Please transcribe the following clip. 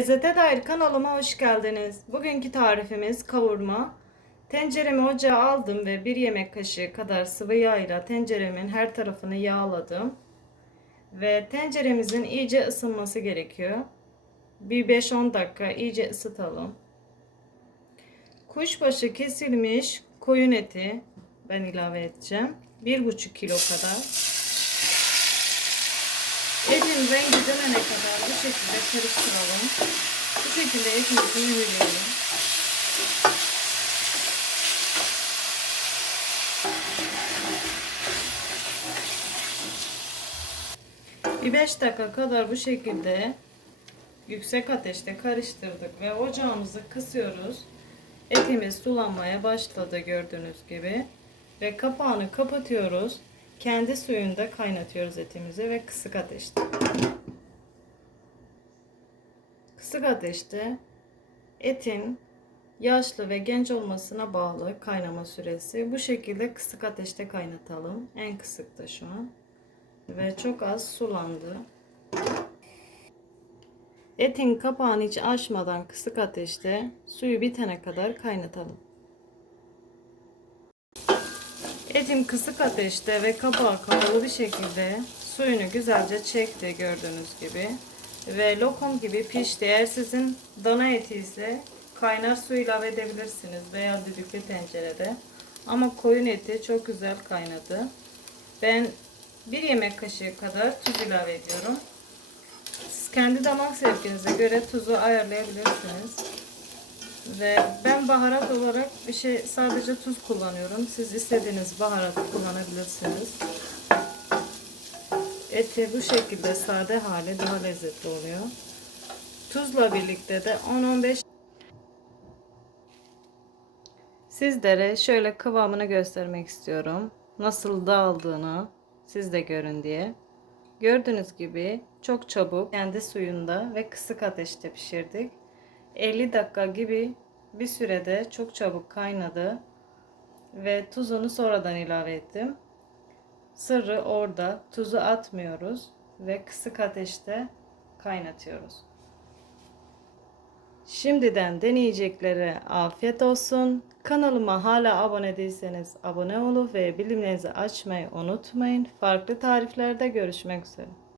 Lezzete dair kanalıma hoş geldiniz. Bugünkü tarifimiz kavurma. Tenceremi ocağa aldım ve bir yemek kaşığı kadar sıvı yağ ile tenceremin her tarafını yağladım. Ve tenceremizin iyice ısınması gerekiyor. Bir 5-10 dakika iyice ısıtalım. Kuşbaşı kesilmiş koyun eti ben ilave edeceğim. 1,5 kilo kadar. Rengi dönene kadar bu şekilde karıştıralım. Bu şekilde etimizi mühürleyelim. Bir 5 dakika kadar bu şekilde yüksek ateşte karıştırdık ve ocağımızı kısıyoruz. Etimiz sulanmaya başladı gördüğünüz gibi. Ve kapağını kapatıyoruz. Kendi suyunda kaynatıyoruz etimizi ve kısık ateşte. Kısık ateşte etin yaşlı ve genç olmasına bağlı kaynama süresi. Bu şekilde kısık ateşte kaynatalım. En kısıkta şu an. Ve çok az sulandı. Etin kapağını hiç açmadan kısık ateşte suyu bitene kadar kaynatalım. Etim kısık ateşte ve kapağı kapalı bir şekilde suyunu güzelce çekti gördüğünüz gibi. Ve lokum gibi pişti. Eğer sizin dana eti ise kaynar su ilave edebilirsiniz veya düdüklü tencerede. Ama koyun eti çok güzel kaynadı. Ben bir yemek kaşığı kadar tuz ilave ediyorum. Siz kendi damak zevkinize göre tuzu ayarlayabilirsiniz. Ve ben baharat olarak bir şey sadece tuz kullanıyorum. Siz istediğiniz baharatı kullanabilirsiniz. Eti bu şekilde sade hali daha lezzetli oluyor. Tuzla birlikte de 10-15 Sizlere şöyle kıvamını göstermek istiyorum. Nasıl dağıldığını siz de görün diye. Gördüğünüz gibi çok çabuk kendi suyunda ve kısık ateşte pişirdik. 50 dakika gibi bir sürede çok çabuk kaynadı ve tuzunu sonradan ilave ettim. Sırrı orada tuzu atmıyoruz ve kısık ateşte kaynatıyoruz. Şimdiden deneyeceklere afiyet olsun. Kanalıma hala abone değilseniz abone olup ve bildirimlerinizi açmayı unutmayın. Farklı tariflerde görüşmek üzere.